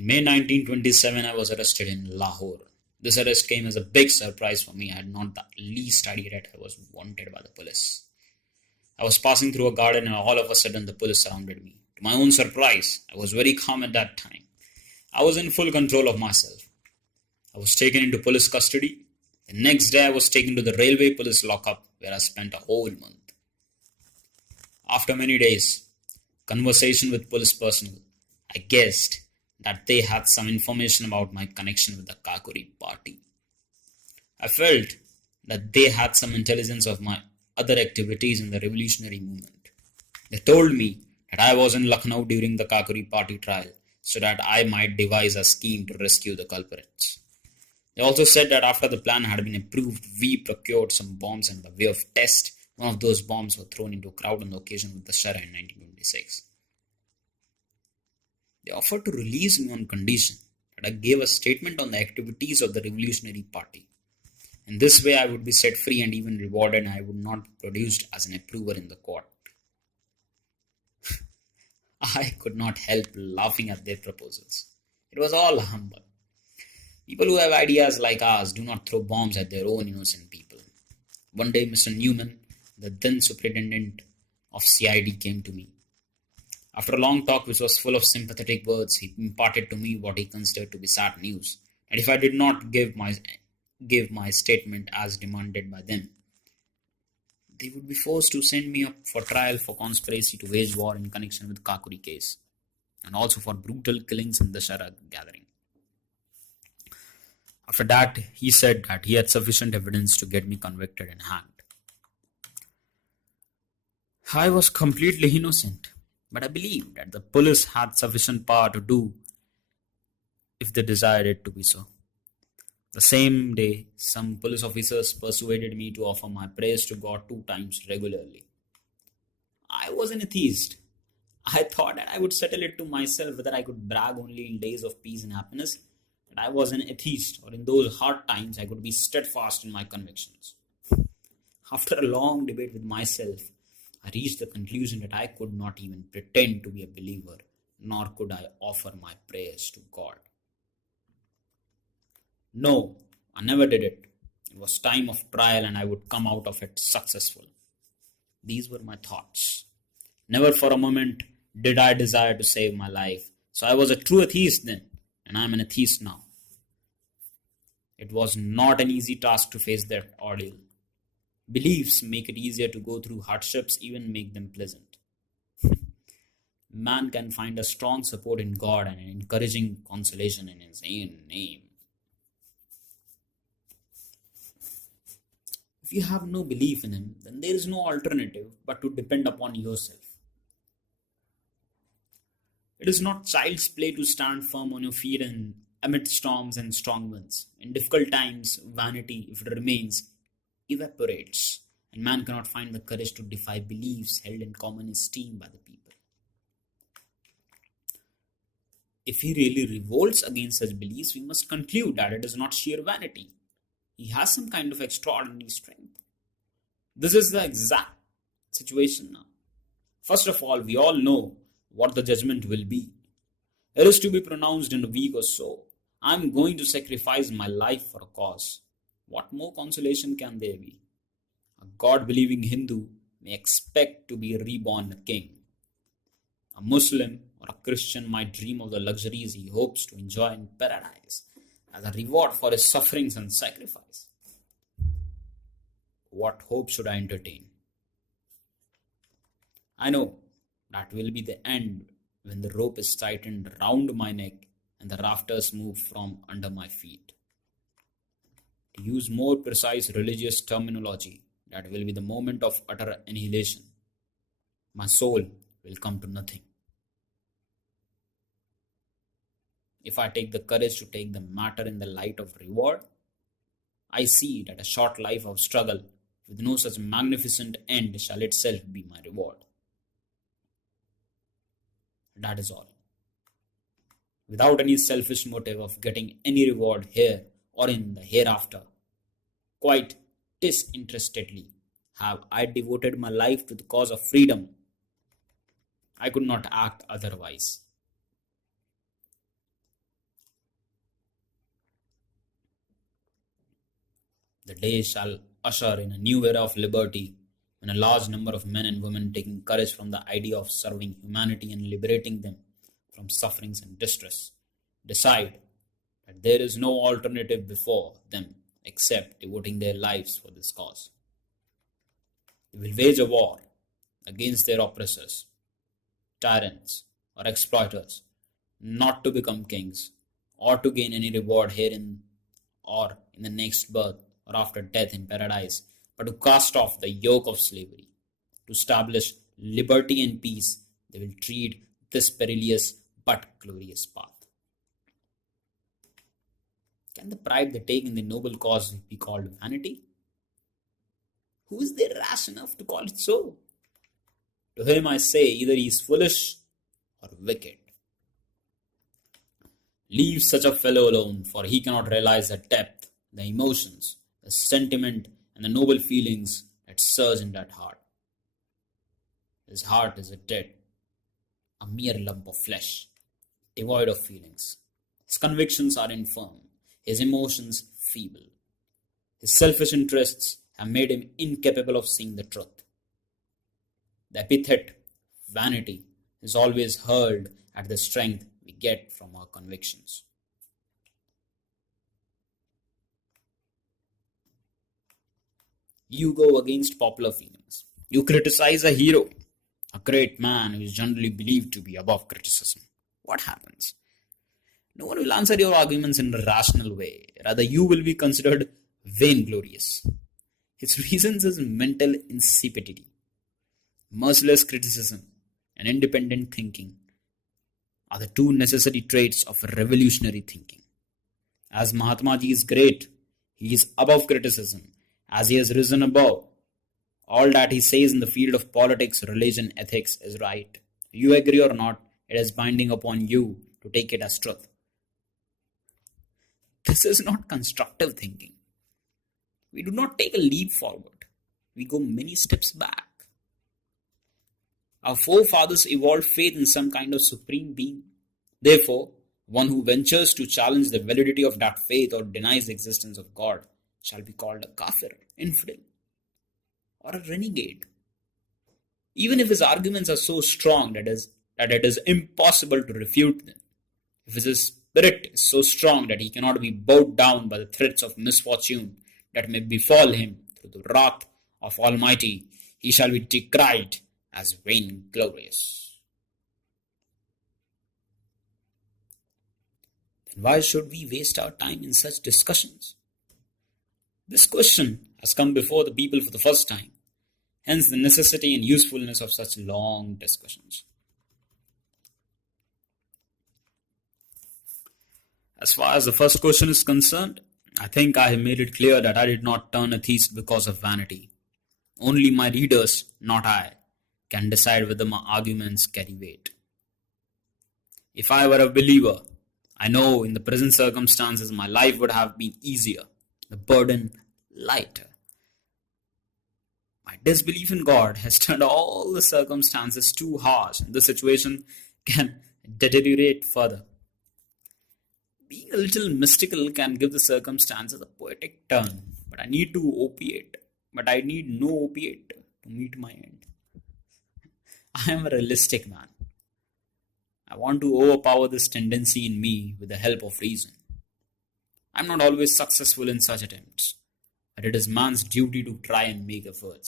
In May 1927, I was arrested in Lahore. This arrest came as a big surprise for me. I had not the least idea that I was wanted by the police. I was passing through a garden and all of a sudden the police surrounded me. To my own surprise, I was very calm at that time. I was in full control of myself. I was taken into police custody. The next day I was taken to the railway police lockup where I spent a whole month. After many days, conversation with police personnel, I guessed that they had some information about my connection with the Kakuri party. I felt that they had some intelligence of my other activities in the revolutionary movement. They told me that I was in Lucknow during the Kakuri party trial so that I might devise a scheme to rescue the culprits. They also said that after the plan had been approved, we procured some bombs and by way of test, one of those bombs was thrown into a crowd on the occasion of the Shara in 1926. They offered to release me on condition that I gave a statement on the activities of the Revolutionary Party. In this way, I would be set free and even rewarded, and I would not be produced as an approver in the court. I could not help laughing at their proposals. It was all humbug. People who have ideas like ours do not throw bombs at their own innocent people. One day, Mr. Newman, the then superintendent of CID, came to me. After a long talk which was full of sympathetic words, he imparted to me what he considered to be sad news, and if I did not give my statement as demanded by them, they would be forced to send me up for trial for conspiracy to wage war in connection with Kakuri case, and also for brutal killings in the Shara gathering. After that, he said that he had sufficient evidence to get me convicted and hanged. I was completely innocent, but I believed that the police had sufficient power to do if they desired it to be so. The same day, some police officers persuaded me to offer my prayers to God 2 times regularly. I was an atheist. I thought that I would settle it to myself whether I could brag only in days of peace and happiness, that I was an atheist, or in those hard times I could be steadfast in my convictions. After a long debate with myself, I reached the conclusion that I could not even pretend to be a believer, nor could I offer my prayers to God. No, I never did it. It was time of trial and I would come out of it successful. These were my thoughts. Never for a moment did I desire to save my life. So I was a true atheist then, and I am an atheist now. It was not an easy task to face that ordeal. Beliefs make it easier to go through hardships, even make them pleasant. Man can find a strong support in God and an encouraging consolation in His own name. If you have no belief in Him, then there is no alternative but to depend upon yourself. It is not child's play to stand firm on your feet and amid storms and strong winds. In difficult times, vanity, if it remains, evaporates, and man cannot find the courage to defy beliefs held in common esteem by the people. If he really revolts against such beliefs, we must conclude that it is not sheer vanity. He has some kind of extraordinary strength. This is the exact situation now. First of all, we all know what the judgment will be. It is to be pronounced in a week or so. I am going to sacrifice my life for a cause. What more consolation can there be? A God-believing Hindu may expect to be reborn a king. A Muslim or a Christian might dream of the luxuries he hopes to enjoy in paradise as a reward for his sufferings and sacrifice. What hope should I entertain? I know that will be the end when the rope is tightened round my neck and the rafters move from under my feet. To use more precise religious terminology, that will be the moment of utter annihilation. My soul will come to nothing. If I take the courage to take the matter in the light of reward, I see that a short life of struggle with no such magnificent end shall itself be my reward. That is all. Without any selfish motive of getting any reward here or in the hereafter, quite disinterestedly have I devoted my life to the cause of freedom. I could not act otherwise. The day shall usher in a new era of liberty when a large number of men and women taking courage from the idea of serving humanity and liberating them from sufferings and distress decide that there is no alternative before them except devoting their lives for this cause. They will wage a war against their oppressors, tyrants, or exploiters, not to become kings or to gain any reward herein or in the next birth or after death in paradise, but to cast off the yoke of slavery, to establish liberty and peace. They will tread this perilous but glorious path. Can the pride they take in the noble cause be called vanity? Who is there rash enough to call it so? To him I say, either he is foolish or wicked. Leave such a fellow alone, for he cannot realize the depth, the emotions, the sentiment, and the noble feelings that surge in that heart. His heart is a dead, a mere lump of flesh, devoid of feelings. His convictions are infirm, his emotions feeble. His selfish interests have made him incapable of seeing the truth. The epithet vanity is always hurled at the strength we get from our convictions. You go against popular feelings. You criticize a hero, a great man who is generally believed to be above criticism. What happens? No one will answer your arguments in a rational way. Rather, you will be considered vainglorious. His reasons is mental insipidity, merciless criticism, and independent thinking are the two necessary traits of revolutionary thinking. As Mahatma Ji is great, he is above criticism, as he has risen above. All that he says in the field of politics, religion, ethics is right. You agree or not, it is binding upon you to take it as truth. This is not constructive thinking. We do not take a leap forward. We go many steps back. Our forefathers evolved faith in some kind of supreme being. Therefore, one who ventures to challenge the validity of that faith or denies the existence of God shall be called a kafir, infidel, or a renegade. Even if his arguments are so strong that it is impossible to refute them. If his spirit is so strong that he cannot be bowed down by the threats of misfortune that may befall him through the wrath of Almighty, he shall be decried as vainglorious. Then why should we waste our time in such discussions? This question has come before the people for the first time, hence the necessity and usefulness of such long discussions. As far as the first question is concerned, I think I have made it clear that I did not turn atheist because of vanity. Only my readers, not I, can decide whether my arguments carry weight. If I were a believer, I know in the present circumstances my life would have been easier, the burden lighter. My disbelief in God has turned all the circumstances too harsh, and the situation can deteriorate further. Being a little mystical can give the circumstances a poetic turn, but I need no opiate to meet my end. I am a realistic man. I want to overpower this tendency in me with the help of reason. I am not always successful in such attempts, but it is man's duty to try and make efforts.